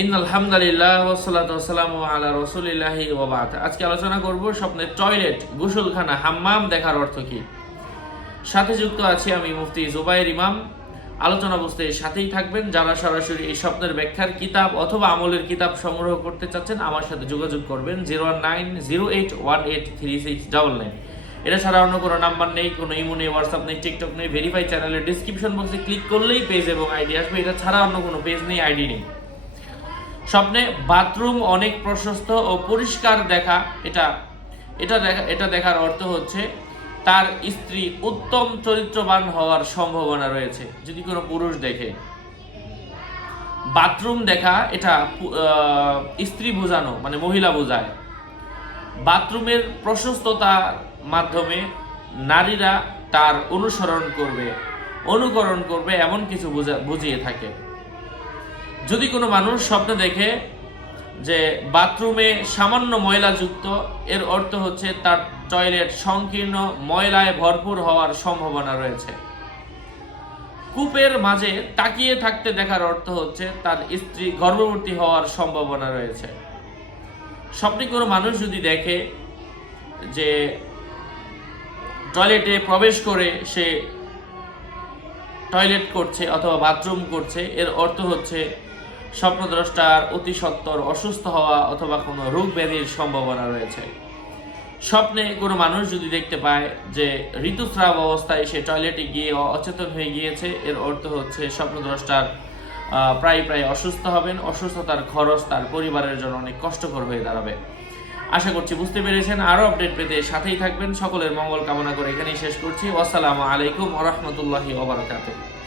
ইন্নাল হামদুলিল্লাহ ওয়াসসালাতু ওয়াসসালামু আলা রাসূলিল্লাহি ওয়া বা'দ। আজকে আলোচনা করব স্বপ্নের টয়লেট, গোসলখানা, হাম্মাম দেখার অর্থ কি। সাথে যুক্ত আছি আমি মুফতি জুবাইর ইমাম। আলোচনা বুঝতে সাথেই থাকবেন। যারা সরাসরি এই স্বপ্নের ব্যাখ্যার কিতাব অথবা আমলের কিতাব সংগ্রহ করতে চাচ্ছেন আমার সাথে যোগাযোগ করবেন 01908183699। এটা ছাড়া অন্য কোনো নাম্বার নেই, কোনো ইমো নেই, হোয়াটসঅ্যাপ নেই, টিকটক নেই। ভেরিফাই চ্যানেলের ডিসক্রিপশন বক্সে ক্লিক করলেই পেজ এবং আইডি আসবে। এটা ছাড়া অন্য কোনো পেজ নেই, আইডি নেই। স্বপ্নে বাথরুম অনেক প্রশস্ত ও পরিষ্কার দেখা, এটা দেখার অর্থ হচ্ছে তার স্ত্রী উত্তম চরিত্রবান হওয়ার সম্ভাবনা রয়েছে। যদি কোনো পুরুষ দেখে বাথরুম দেখা, এটা স্ত্রী বোঝানো, মানে মহিলা বোঝায়। বাথরুমের প্রশস্ততার মাধ্যমে নারীরা তার অনুকরণ করবে এমন কিছু বুঝিয়ে থাকে। যদি কোনো মানুষ স্বপ্নে দেখে যে বাথরুমে সামান্য ময়লাযুক্ত, এর অর্থ হচ্ছে তার টয়লেট সংকীর্ণ, ময়লায় ভরপুর হওয়ার সম্ভাবনা রয়েছে। কূপের মাঝে তাকিয়ে থাকতে দেখার অর্থ হচ্ছে তার স্ত্রী গর্ভবতী হওয়ার সম্ভাবনা রয়েছে। স্বপ্নে কোনো মানুষ যদি দেখে যে টয়লেটে প্রবেশ করে সে টয়লেট করছে অথবা বাথরুম করছে, এর অর্থ হচ্ছে স্বপ্নদ্রষ্টার অতি সত্বর অসুস্থ হওয়া অথবা কোনো রোগ ব্যাধির সম্ভাবনা রয়েছে। স্বপ্নে কোনো মানুষ যদি দেখতে পায় যে ঋতুস্রাব অবস্থায় সে টয়লেটে গিয়ে অচেতন হয়ে গিয়েছে, এর অর্থ হচ্ছে স্বপ্নদ্রষ্টার প্রায় অসুস্থ হবেন। অসুস্থতার খরচ তার পরিবারের জন্য অনেক কষ্টকর হয়ে দাঁড়াবে। আশা করছি বুঝতে পেরেছেন। আরও আপডেট পেতে সাথেই থাকবেন। সকলের মঙ্গল কামনা করে এখানেই শেষ করছি। আসসালামু আলাইকুম ওয়া রাহমাতুল্লাহি ওয়া বারাকাতুহু।